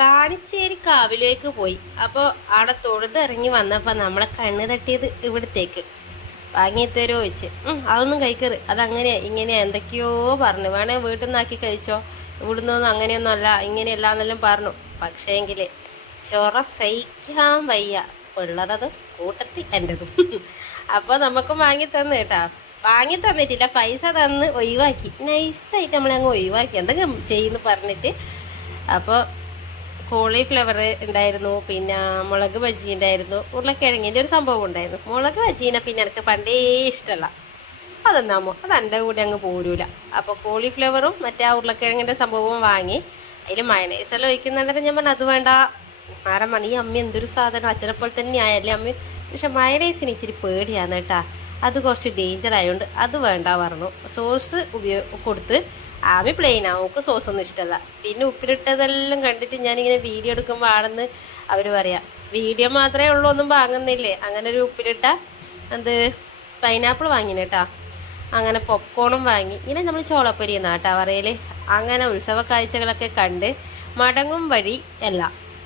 കാണിച്ചേരി കാവിലേക്ക് പോയി. അപ്പോൾ അവിടെ തൊഴുത് ഇറങ്ങി വന്നപ്പോൾ നമ്മളെ കണ്ണ് തട്ടിയത് ഇവിടത്തേക്ക്. വാങ്ങി തരുമോ ചോദിച്ച്. "ഉം, അതൊന്നും കഴിക്കറ് അതങ്ങനെയാ ഇങ്ങനെയാ എന്തൊക്കെയോ പറഞ്ഞു. വേണേ വീട്ടിൽ നിന്നാക്കി കഴിച്ചോ. ഇവിടുന്നൊന്നും അങ്ങനെയൊന്നും അല്ല ഇങ്ങനെയല്ല എന്നെല്ലാം പറഞ്ഞു. പക്ഷേങ്കിൽ ചൊറ സഹിക്കാൻ വയ്യ. പിള്ളേരത് കൂട്ടത്തിൽ എന്റെതും അപ്പോൾ നമുക്ക് വാങ്ങി തന്നു കേട്ടാ. വാങ്ങി തന്നിട്ടില്ല. പൈസ തന്ന് ഒഴിവാക്കി. നൈസായിട്ട് നമ്മളെ അങ്ങ് ഒഴിവാക്കി. എന്തൊക്കെ ചെയ്യുന്നു പറഞ്ഞിട്ട്. അപ്പോൾ കോളിഫ്ലവർ ഉണ്ടായിരുന്നു പിന്നെ മുളക് ബജ്ജി ഉണ്ടായിരുന്നു ഉരുളക്കിഴങ്ങിന്റെ ഒരു സംഭവം ഉണ്ടായിരുന്നു. മുളക് ബജ്ജീനെ പിന്നെ എനിക്ക് പണ്ടേ ഇഷ്ടമല്ല. അതെന്നാമോ അത് എന്റെ കൂടെ അങ്ങ് പോരൂല. അപ്പോൾ കോളിഫ്ലവറും മറ്റേ ആ ഉരുളക്കിഴങ്ങിന്റെ സംഭവവും വാങ്ങി അതിൽ മയണൈസെല്ലാം ഒഴിക്കുന്നുണ്ടെങ്കിൽ ഞാൻ പറഞ്ഞു അത് വേണ്ട. ആറാം മണി അമ്മ എന്തൊരു സാധനം? അച്ഛനെ പോലെ തന്നെ ആയല്ലേ അമ്മ? പക്ഷെ മയണൈസിന് ഇച്ചിരി പേടിയാണ് കേട്ടാ. അത് കുറച്ച് ഡേഞ്ചർ ആയതുകൊണ്ട് അത് വേണ്ട പറഞ്ഞു. സോസ് ഉപയോഗ കൊടുത്ത് ആമി പ്ലെയിൻ ആവും. ഓക്ക് സോസ് ഒന്നും ഇഷ്ടമല്ല പിന്നെ ഉപ്പിലിട്ടതെല്ലാം കണ്ടിട്ട് ഞാനിങ്ങനെ വീഡിയോ എടുക്കുമ്പോൾ ആണെന്ന് അവർ പറയാം വീഡിയോ മാത്രമേ ഉള്ളൂ ഒന്നും വാങ്ങുന്നില്ലേ? അങ്ങനെ ഒരു ഉപ്പിലിട്ട എന്ത് പൈനാപ്പിൾ വാങ്ങിന് കേട്ടാ അങ്ങനെ പോപ്കോണും വാങ്ങി. ഇങ്ങനെ നമ്മൾ ചോളപ്പൊരി എന്നാ കേട്ടാ പറയൽ. അങ്ങനെ ഉത്സവ കാഴ്ചകളൊക്കെ കണ്ട് മടങ്ങും വഴി അല്ല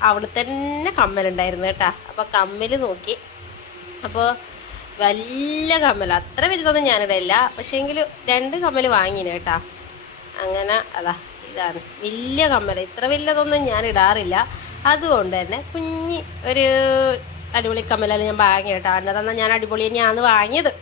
അവിടെ തന്നെ കമ്മലുണ്ടായിരുന്നു കേട്ടാ. അപ്പോൾ കമ്മൽ നോക്കി. അപ്പോൾ വലിയ കമ്മൽ അത്ര വലുതൊന്നും ഞാനിടയില്ല പക്ഷേങ്കിൽ രണ്ട് കമ്മൽ വാങ്ങിന് കേട്ടാ. അങ്ങനെ അതാ ഇതാണ്. വലിയ കമ്മൽ ഇത്ര വലുതൊന്നും ഞാൻ ഇടാറില്ല. അതുകൊണ്ട് തന്നെ കുഞ്ഞി ഒരു അടിപൊളി കമ്മലാണ് ഞാൻ വാങ്ങി കേട്ടോ. അന്നതന്നാ ഞാൻ അടിപൊളി തന്നെയാണ് വാങ്ങിയത്.